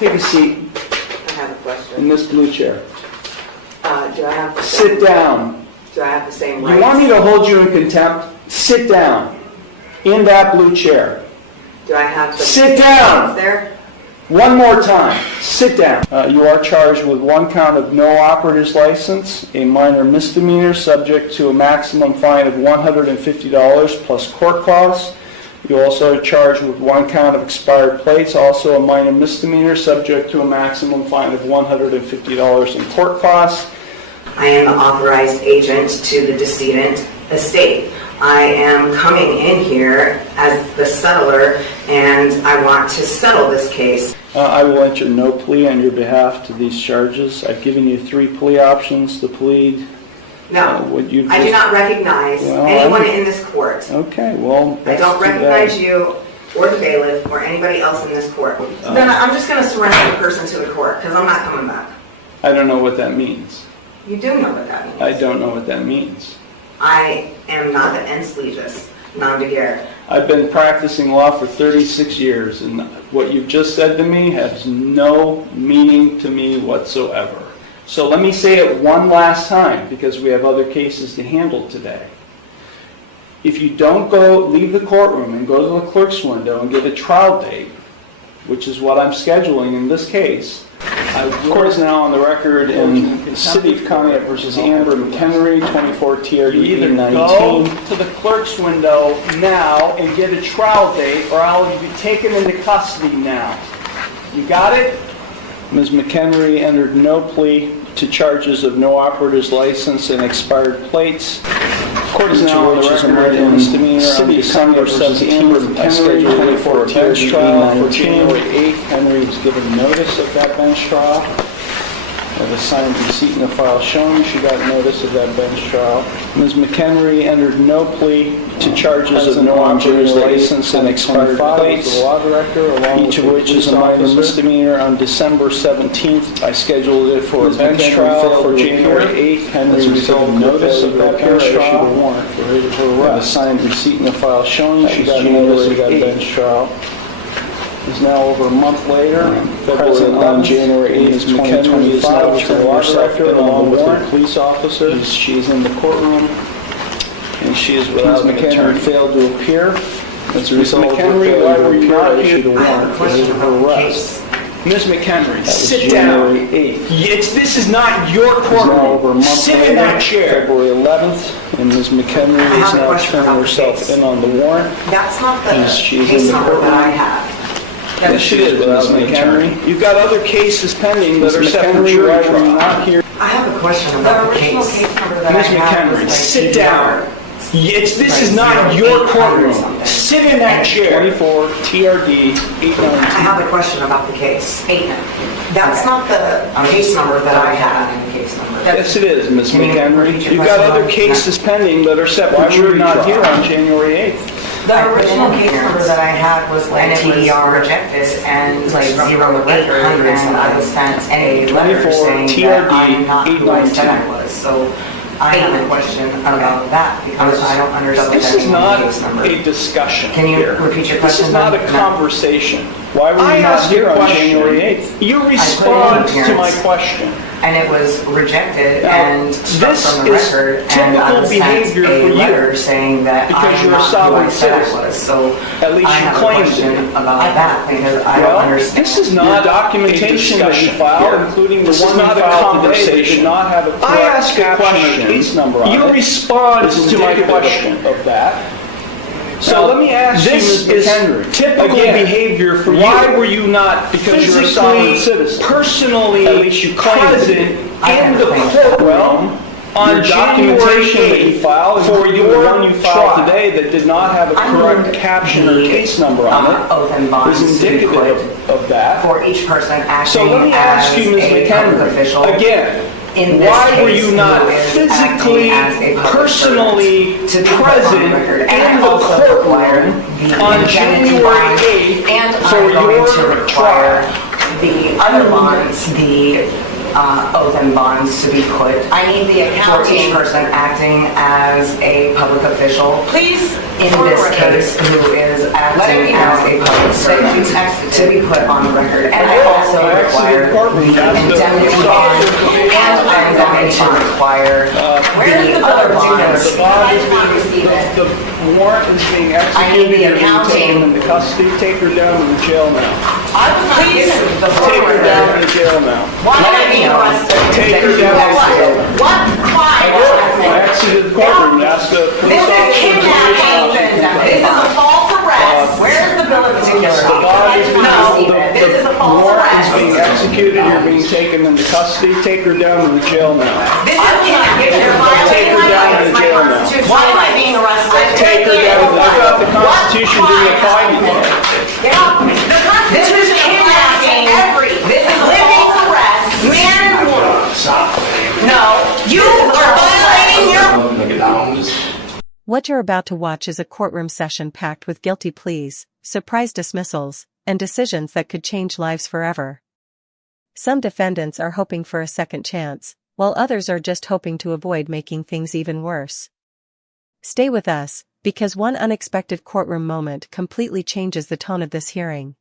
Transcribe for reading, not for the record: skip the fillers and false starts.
Take a seat I have a question. in this blue chair. Do I have the Sit down. Do I have the same rights? You want me to hold you in contempt? Sit down in that blue chair. Do I have the Sit down. there? One more time. Sit down. You are charged with one count of no operator's license, a minor misdemeanor subject to a maximum fine of $150 plus court costs. You also are charged with one count of expired plates, also a minor misdemeanor subject to a maximum fine of $150 in court costs. I am the authorized agent to the decedent estate. I am coming in here as the settler, and I want to settle this case. I will enter no plea on your behalf to these charges. I've given you 3 plea options to plead. No, I do not recognize anyone in this court. Okay, well, I don't recognize you or the bailiff or anybody else in this court. Then I'm just going to surrender the person to the court because I'm not coming back. I don't know what that means. You do know what that means. I don't know what that means. I am not the ens legis, non de guerre. I've been practicing law for 36 years, and what you've just said to me has no meaning to me whatsoever. So let me say it one last time, because we have other cases to handle today. If you don't leave the courtroom and go to the clerk's window and get a trial date, which is what I'm scheduling in this case, the court is now on the record in City of Conneaut versus Amber McHenry, 24 TRD 819. Go to the clerk's window now and get a trial date, or I'll be taken into custody now. You got it? Ms. McHenry entered no plea to charges of no operator's license and expired plates. Court is now on the record in City of Conneaut versus Amber McHenry, 24 bench trial for January 8th. Henry was given notice of that bench trial. I have a signed receipt in the file showing she got notice of that bench trial. Ms. McHenry entered no plea to charges of no operator's license and expired plates, each of which is a minor misdemeanor. On December 17th, I scheduled it for a bench trial for January 8th. Henry was given notice of that bench trial. I have a signed receipt in the file showing she got notice of that bench trial. Is now over a month later, present on January 8th, 2025, to the law director along with the police officers. She is in the courtroom, and she is without an attorney. Failed to appear. As a result of her failure to appear, I issued a warrant for her arrest. Ms. McHenry, sit down. This is not your courtroom. Sit in that chair. February 11th, and Ms. McHenry is now turning herself in on the warrant. That's not the case number that I have. Yes, it is, Ms. McHenry. You've got other cases pending that are set for jury trial. I have a question about the original case number that I have. Ms. McHenry, sit down. This is not your courtroom. Sit in that chair. 24 TRD 819. I have a question about the case. That's not the case number that I have. Yes, it is, Ms. McHenry. You've got other cases pending that are set for jury trial. Not here on January 8th. The original case number that I had was like TDR rejected and like 0 800, and I was sent a letter saying that I'm not who I said I was. So I have a question about that because I don't understand. This is not a discussion. Can you repeat your question? This is not a conversation. Why were you not here on January 8th? You respond to my question. And it was rejected and struck from the record, and I was sent a letter saying that I'm not who I said I was. So at least I have a question about that because I don't understand. This is not documentation that you filed, including the one you filed today that did not have a correct caption or case number on it. You respond to my question of that. So let me ask you, Ms. McHenry, typical behavior for you. Why were you not physically, personally present in the courtroom on January 8th for your one you filed today that did not have a correct caption or case number on it? Is indicative of that. For each person acting so let me ask you, Ms. McHenry, again. Why were you not physically, personally present in the courtroom on January 8th for your trial? The other bonds, the oath and bonds to be put. I need the accounting for each person acting as a public official. Please, in this case, who is acting as a public servant, to be put on the record. And I also also require indemnity bond and indemnity require the other bonds. The warrant is being executed, you're being taken into custody, take her down to the jail now. Please, Take her down to the jail now. why am I being arrested? Take her down to the jail. What crime was I I exited the courtroom to ask the police This is officer. kidnapping. This is a false arrest. Where's the bill of particulars? The bond is being, No, this is a the false warrant is arrest. being executed, you're being taken into custody, take her down to the jail now. This is kidnapping. You're Take violating her my down to rights, the my jail now. constitutional Why am I being arrested? Take her down, I thought the Constitution didn't apply to you. Get up. This is kidnapping. This is a false arrest. Man and woman. No, you are violating your... What you're about to watch is a courtroom session packed with guilty pleas, surprise dismissals, and decisions that could change lives forever. Some defendants are hoping for a second chance, while others are just hoping to avoid making things even worse. Stay with us, because one unexpected courtroom moment completely changes the tone of this hearing.